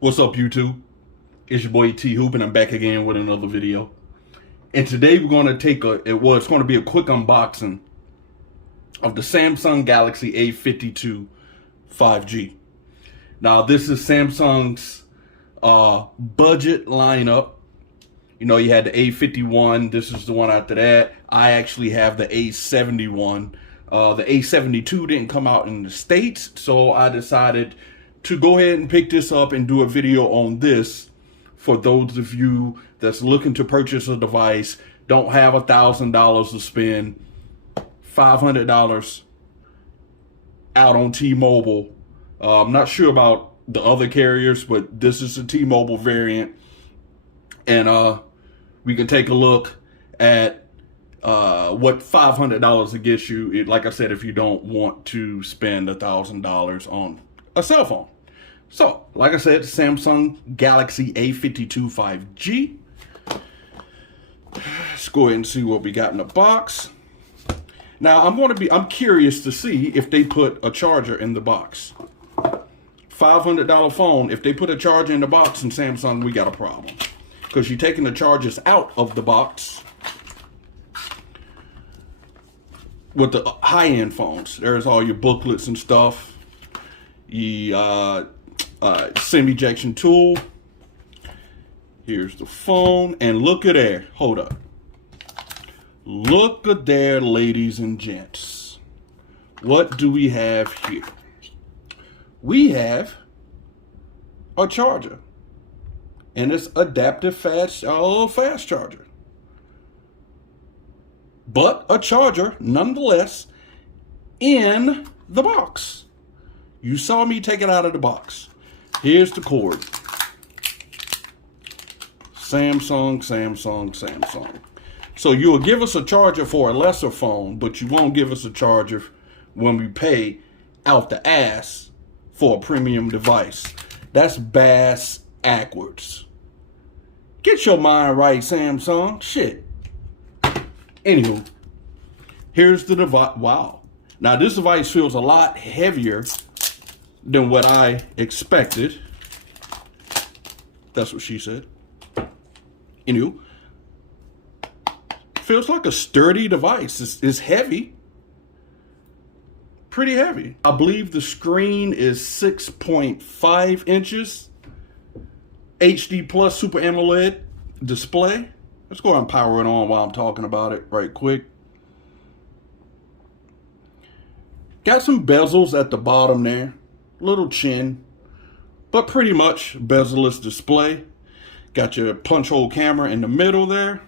What's up, YouTube? It's your boy T Hoop, and I'm back again with another video. And today we're going to take it's going to be a quick unboxing of the Samsung Galaxy A52 5G. Now, this is Samsung's budget lineup. You know, you had the A51. This is the one after that. I actually have the A71. The A72 didn't come out in the States, so I decided to go ahead and pick this up and do a video on this for those of you that's looking to purchase a device, don't have $1,000 to spend, $500 out on T-Mobile. I'm not sure about the other carriers, but this is a T-Mobile variant, and we can take a look at what $500 will get you. Like I said, if you don't want to spend $1,000 on a cell phone. So, like I said, Samsung Galaxy A52 5G. Let's go ahead and see what we got in the box. Now, I'm curious to see if they put a charger in the box. $500 phone, if they put a charger in the box in Samsung, we got a problem. Because you're taking the chargers out of the box with the high-end phones. There's all your booklets and stuff. SIM ejection tool. Here's the phone, and look at there. Hold up. Look at there, ladies and gents. What do we have here? We have a charger, and it's adaptive fast charger, but a charger nonetheless in the box. You saw me take it out of the box. Here's the cord. Samsung. So you'll give us a charger for a lesser phone, but you won't give us a charger when we pay out the ass for a premium device. That's bass backwards. Get your mind right, Samsung. Shit. Anywho, here's the device. Wow. Now this device feels a lot heavier than what I expected. That's what she said. Anywho, feels like a sturdy device. It's heavy. Pretty heavy. I believe the screen is 6.5 inches. HD plus Super AMOLED display. Let's go ahead and power it on while I'm talking about it right quick. Got some bezels at the bottom there. Little chin, but pretty much bezel-less display. Got your punch hole camera in the middle there.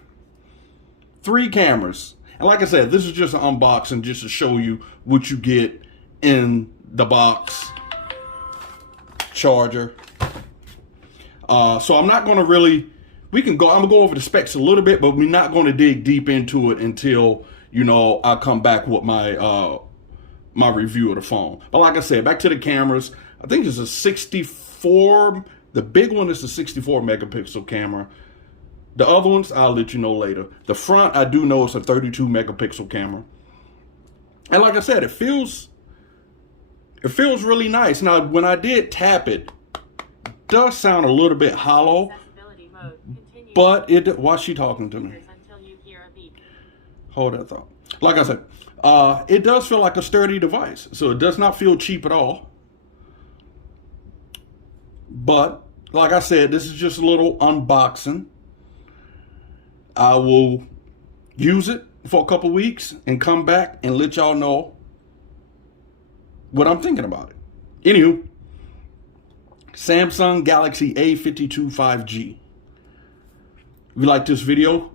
3 cameras. And like I said, this is just an unboxing just to show you what you get in the box. Charger. So I'm not going to really, I'm going to go over the specs a little bit, but we're not going to dig deep into it until, you know, I come back with my my review of the phone. But like I said, back to the cameras. I think it's a 64, the big one is a 64 megapixel camera. The other ones, I'll let you know later. The front, I do know it's a 32 megapixel camera. And like I said, it feels really nice. Now, when I did tap it, does sound a little bit hollow, but why is she talking to me? Hold that thought. Like I said, it does feel like a sturdy device, so it does not feel cheap at all. But like I said, this is just a little unboxing. I will use it for a couple weeks and come back and let y'all know what I'm thinking about it. Anywho, Samsung Galaxy A52 5G. If you like this video,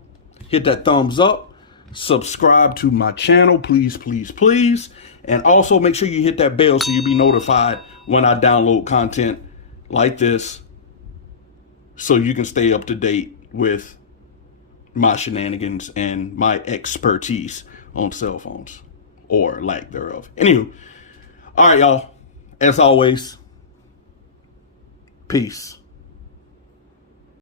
hit that thumbs up. Subscribe to my channel, please, please, please. And also make sure you hit that bell so you'll be notified when I download content like this, so you can stay up to date with my shenanigans and my expertise on cell phones, or lack thereof. Anywho, all right, y'all. As always, peace.